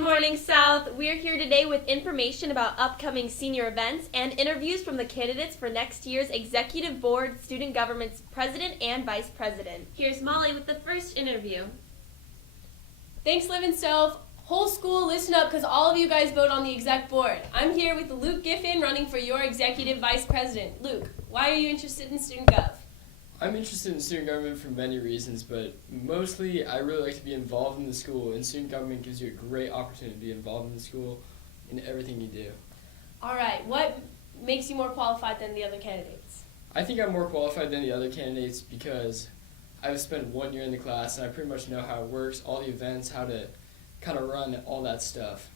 Good morning, South. We're here today with information about upcoming senior events and interviews from the candidates for next year's Executive Board Student Government's President and Vice President. Here's Molly with the first interview. Thanks, Live and Stove. Whole school, listen up, because all of you guys vote on the exec board. I'm here with Luke Giffen running for your Executive Vice President. Luke, why are you interested in Student Gov? I'm interested in student government for many reasons, but mostly I really like to be involved in the school, and student government gives you a great opportunity to be involved in the school in everything you do. All right, what makes you more qualified than the other candidates? I think I'm more qualified than the other candidates because I've spent 1 year in the class and I pretty much know how it works, all the events, how to kind of run all that stuff.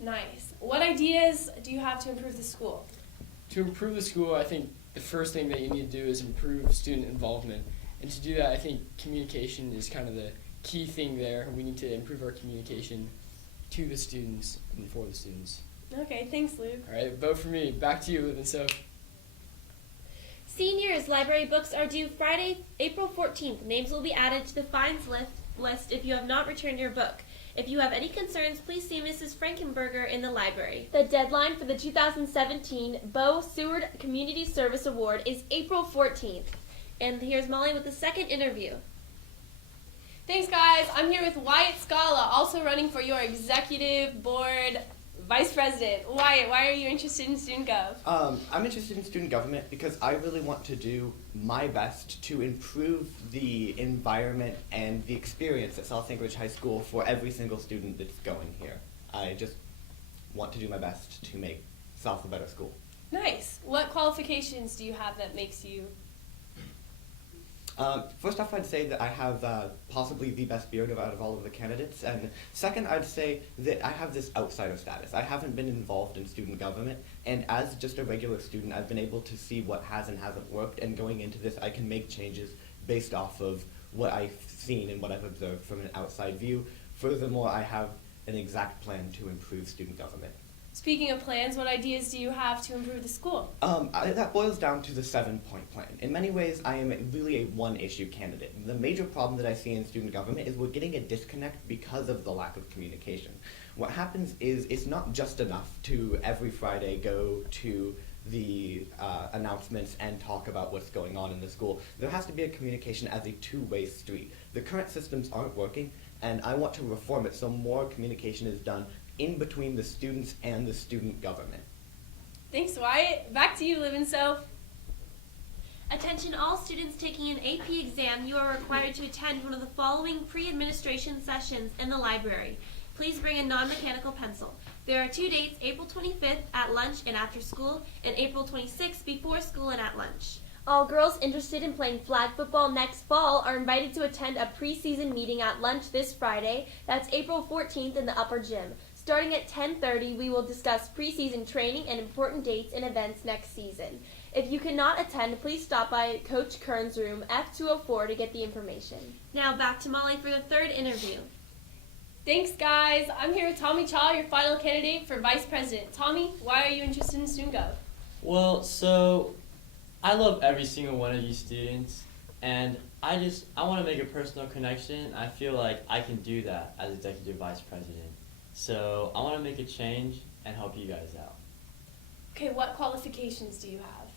Nice. What ideas do you have to improve the school? To improve the school, I think the first thing that you need to do is improve student involvement. And to do that, I think communication is kind of the key thing there. We need to improve our communication to the students and for the students. Okay, thanks, Luke. All right, vote for me. Back to you, Liv and Soph. Seniors library books are due Friday, April 14th. Names will be added to the fines list if you have not returned your book. If you have any concerns, please see Mrs. Frankenberger in the library. The deadline for the 2017 Bo Seward Community Service Award is April 14th. And here's Molly with the second interview. Thanks, guys. I'm here with Wyatt Scala, also running for your Executive Board Vice President. Wyatt, why are you interested in Student Gov? I'm interested in student government because I really want to do my best to improve the environment and the experience at South Anchorage High School for every single student that's going here. I just want to do my best to make South a better school. Nice. What qualifications do you have that makes you... First off, I'd say that I have possibly the best beard out of all of the candidates, and second, I'd say that I have this outsider status. I haven't been involved in student government, and as just a regular student, I've been able to see what has and hasn't worked, and going into this, I can make changes based off of what I've seen and what I've observed from an outside view. Furthermore, I have an exact plan to improve student government. Speaking of plans, what ideas do you have to improve the school? That boils down to the 7-point plan. In many ways, I am really a one-issue candidate. The major problem that I see in student government is we're getting a disconnect because of the lack of communication. What happens is it's not just enough to every Friday go to the announcements and talk about what's going on in the school. There has to be a communication as a two-way street. The current systems aren't working, and I want to reform it so more communication is done in between the students and the student government. Thanks, Wyatt. Back to you, Liv and Soph. Attention all students taking an AP exam, you are required to attend one of the following pre-administration sessions in the library. Please bring a non-mechanical pencil. There are 2 dates, April 25th at lunch and after school, and April 26th before school and at lunch. All girls interested in playing flag football next fall are invited to attend a preseason meeting at lunch this Friday. That's April 14th in the upper gym. Starting at 10:30, we will discuss preseason training and important dates and events next season. If you cannot attend, please stop by Coach Kern's room, F204, to get the information. Now back to Molly for the third interview. Thanks, guys. I'm here with Tommy Chaw, your final candidate for Vice President. Tommy, why are you interested in Student Gov? Well, so I love every single one of you students, and I want to make a personal connection. I feel like I can do that as Executive Vice President. So I want to make a change and help you guys out. Okay, what qualifications do you have?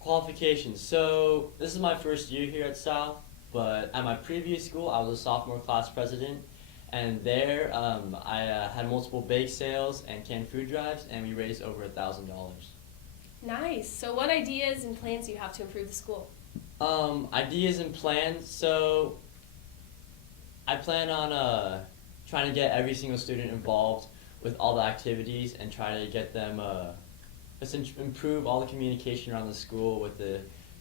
Qualifications. So this is my first year here at South, but at my previous school, I was a sophomore class president, and there I had multiple bake sales and canned food drives, and we raised over $1,000. Nice. So what ideas and plans do you have to improve the school? Ideas and plans. So I plan on trying to get every single student involved with all the activities and try to get them improve all the communication around the school with the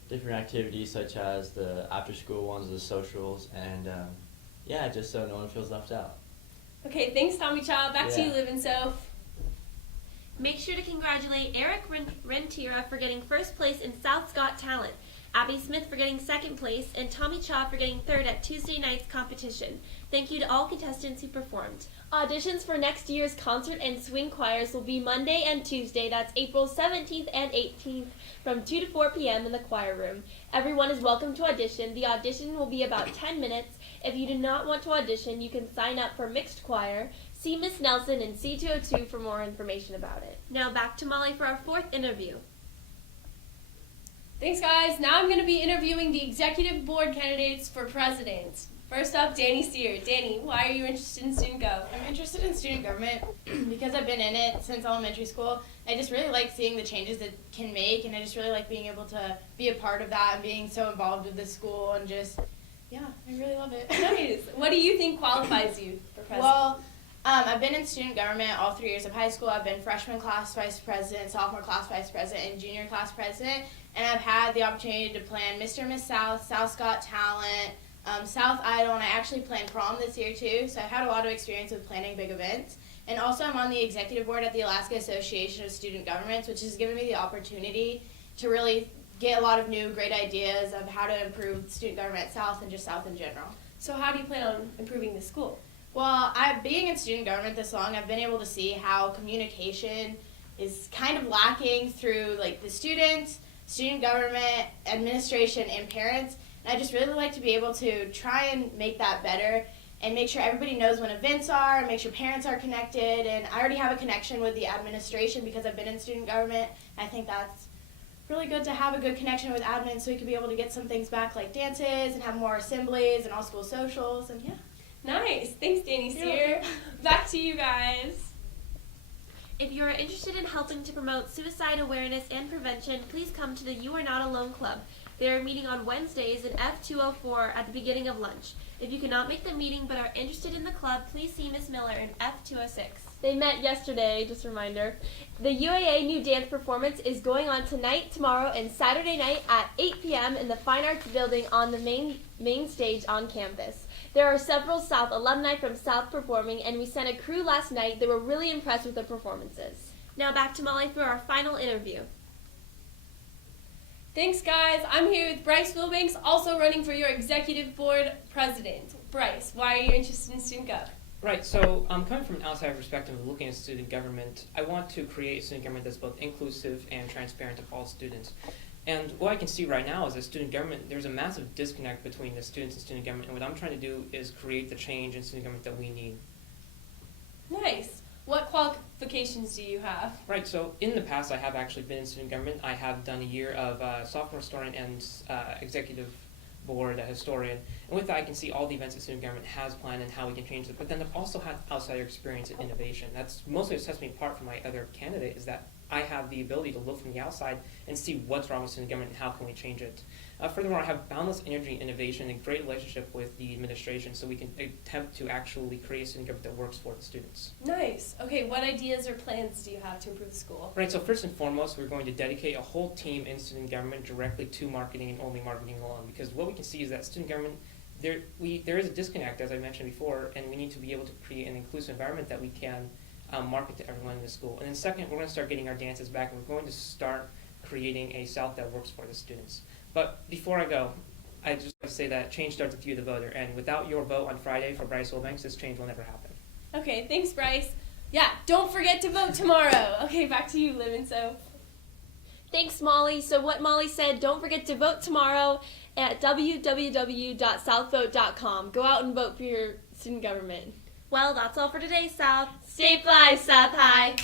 different activities such as the after school ones, the socials, and just so no one feels left out. Okay, thanks, Tommy Chow. Back to you, Liv and Soph. Make sure to congratulate Eric Rentira for getting first place in South's Got Talent, Abby Smith for getting second place, and Tommy Chaw for getting third at Tuesday night's competition. Thank you to all contestants who performed. Auditions for next year's concert and swing choirs will be Monday and Tuesday, that's April 17th and 18th, from 2 to 4 p.m. in the choir room. Everyone is welcome to audition. The audition will be about 10 minutes. If you do not want to audition, you can sign up for mixed choir, See Miss Nelson in C202 for more information about it. Now back to Molly for our fourth interview. Thanks, guys. Now I'm going to be interviewing the executive board candidates for president. First up, Danny Sear. Danny, why are you interested in Student Gov? I'm interested in student government because I've been in it since elementary school. I just really like seeing the changes it can make, and I just really like being able to be a part of that and being so involved with the school and just, yeah, I really love it. Nice. What do you think qualifies you for president? Well, I've been in student government all 3 years of high school. I've been freshman class vice president, sophomore class vice president, and junior class president, and I've had the opportunity to plan Mr. and Miss South, South Scott Talent, South Idol, and I actually planned prom this year too, so I've had a lot of experience with planning big events. And also I'm on the executive board at the Alaska Association of Student Governments, which has given me the opportunity to really get a lot of new great ideas of how to improve student government at South and just South in general. So how do you plan on improving the school? Well, being in student government this long, I've been able to see how communication is kind of lacking through like the students, student government, administration, and parents. And I just really like to be able to try and make that better and make sure everybody knows when events are, and make sure parents are connected. And I already have a connection with the administration because I've been in student government. I think that's really good to have a good connection with admin so we can be able to get some things back like dances and have more assemblies and all school socials, and yeah. Nice. Thanks, Danny Sear. Back to you guys. If you are interested in helping to promote suicide awareness and prevention, please come to the You Are Not Alone Club. They are meeting on Wednesdays in F204 at the beginning of lunch. If you cannot make the meeting but are interested in the club, please see Miss Miller in F206. They met yesterday, just a reminder. The UAA new dance performance is going on tonight, tomorrow, and Saturday night at 8 p.m. in the Fine Arts Building on the main stage on campus. There are several South alumni from South performing, and we sent a crew last night. They were really impressed with the performances. Now back to Molly for our final interview. Thanks, guys. I'm here with Bryce Banks, also running for your executive board president. Bryce, why are you interested in Student Gov? Right, so coming from an outside perspective of looking at student government, I want to create a student government that's both inclusive and transparent to all students. And what I can see right now is that student government, there's a massive disconnect between the students and student government, and what I'm trying to do is create the change in student government that we need. Nice. What qualifications do you have? Right, so in the past I have actually been in student government. I have done a year of sophomore historian and executive board historian, and with that I can see all the events that student government has planned and how we can change it, but then I've also had outsider experience in innovation. That's mostly what sets me apart from my other candidate, is that I have the ability to look from the outside and see what's wrong with student government and how can we change it. Furthermore, I have boundless energy and innovation and great relationship with the administration, so we can attempt to actually create a student government that works for the students. Nice. Okay, what ideas or plans do you have to improve the school? Right, so first and foremost, we're going to dedicate a whole team in student government directly to marketing and only marketing alone, because what we can see is that student government, there is a disconnect, as I mentioned before, and we need to be able to create an inclusive environment that we can market to everyone in the school. And then second, we're going to start getting our dances back, and we're going to start creating a South that works for the students. But before I go, I just want to say that change starts with you, the voter, and without your vote on Friday for Bryce Banks, this change will never happen. Okay, thanks, Bryce. Yeah, don't forget to vote tomorrow. Okay, back to you, Liv and Soph. Thanks, Molly. So what Molly said, don't forget to vote tomorrow at www.southvote.com. Go out and vote for your student government. Well, that's all for today, South. Stay fly, South High.